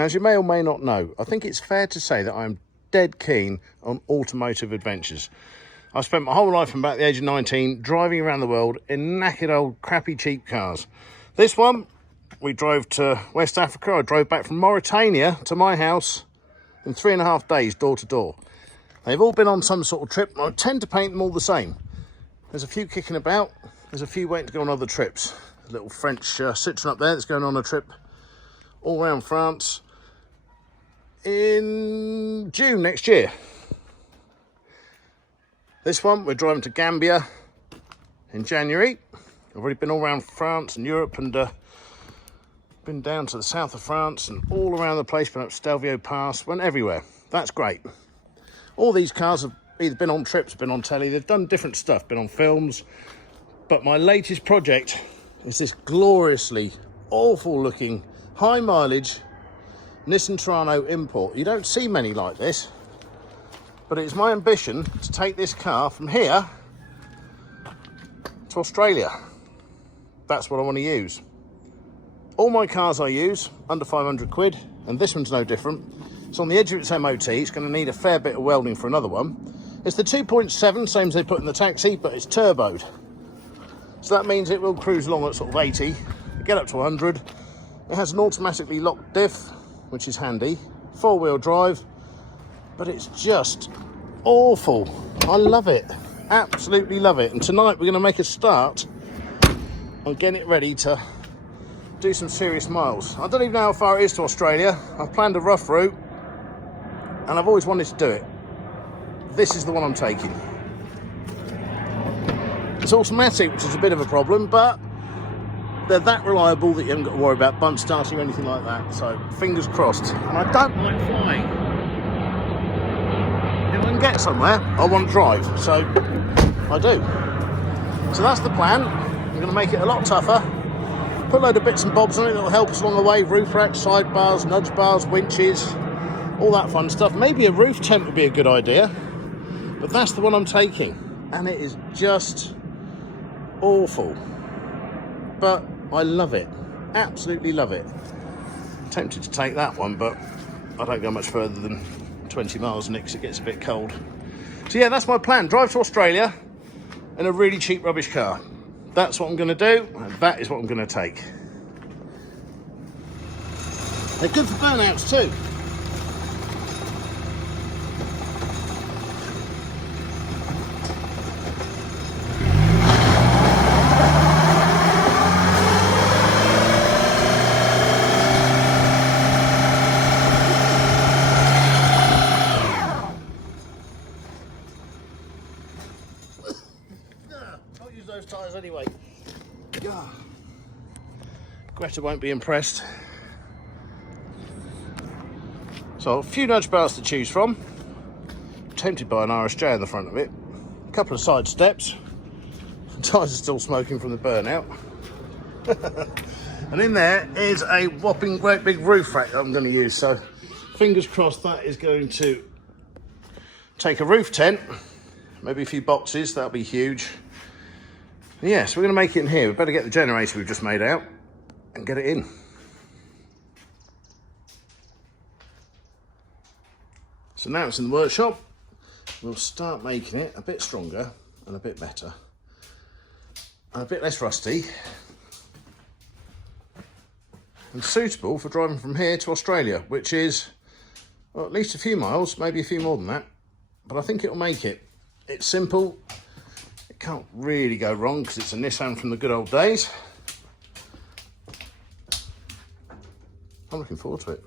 Now, as you may or may not know, I think it's fair to say that I'm dead keen on automotive adventures. I've spent my whole life from about the age of 19 driving around the world in knackered old crappy cheap cars. This one, we drove to West Africa. I drove back from Mauritania to my house in 3.5 days, door to door. They've all been on some sort of trip. I tend to paint them all the same. There's a few kicking about. There's a few waiting to go on other trips. A little French Citroen up there that's going on a trip all around France in June next year. This one, we're driving to Gambia in January. I've already been all around France and Europe and been down to the south of France and all around the place, been up Stelvio Pass, went everywhere. That's great. All these cars have either been on trips, been on telly, they've done different stuff, been on films. But my latest project is this gloriously awful looking, high mileage Nissan Terrano import. You don't see many like this, but it's my ambition to take this car from here to Australia. That's what I want to use. All my cars I use under 500 quid, and this one's no different. It's on the edge of its MOT. It's going to need a fair bit of welding for another one. It's the 2.7, same as they put in the taxi, but it's turboed. So that means it will cruise along at sort of 80, get up to 100. It has an automatically locked diff, which is handy. 4-wheel drive, but it's just awful. I love it, absolutely love it. And tonight we're going to make a start on getting it ready to do some serious miles. I don't even know how far it is to Australia. I've planned a rough route, and I've always wanted to do it. This is the one I'm taking. It's automatic, which is a bit of a problem, but they're that reliable that you haven't got to worry about bump starting or anything like that. So fingers crossed. And I don't like flying. If I can get somewhere, I want to drive. So I do. So that's the plan. I'm going to make it a lot tougher. Put a load of bits and bobs on it that will help us along the way. Roof racks, side bars, nudge bars, winches, all that fun stuff. Maybe a roof tent would be a good idea. But that's the one I'm taking. And it is just awful. But I love it. Absolutely love it. Tempted to take that one, but I don't go much further than 20 miles next. It gets a bit cold. So yeah, that's my plan. Drive to Australia in a really cheap rubbish car. That's what I'm going to do, and that is what I'm going to take. They're good for burnouts too. I'll use those tyres anyway. Greta won't be impressed. So a few nudge bars to choose from. I'm tempted by an RSJ on the front of it. A couple of side steps. The tyres are still smoking from the burnout. And in there is a whopping great big roof rack that I'm going to use. So fingers crossed that is going to take a roof tent. Maybe a few boxes, that'll be huge. Yeah, so we're going to make it in here. We better get the generator we've just made out and get it in. So now it's in the workshop. We'll start making it a bit stronger and a bit better and a bit less rusty and suitable for driving from here to Australia, which is, well, at least a few miles, maybe a few more than that, but I think it'll make it. It's simple. It can't really go wrong because it's a Nissan from the good old days. I'm looking forward to it.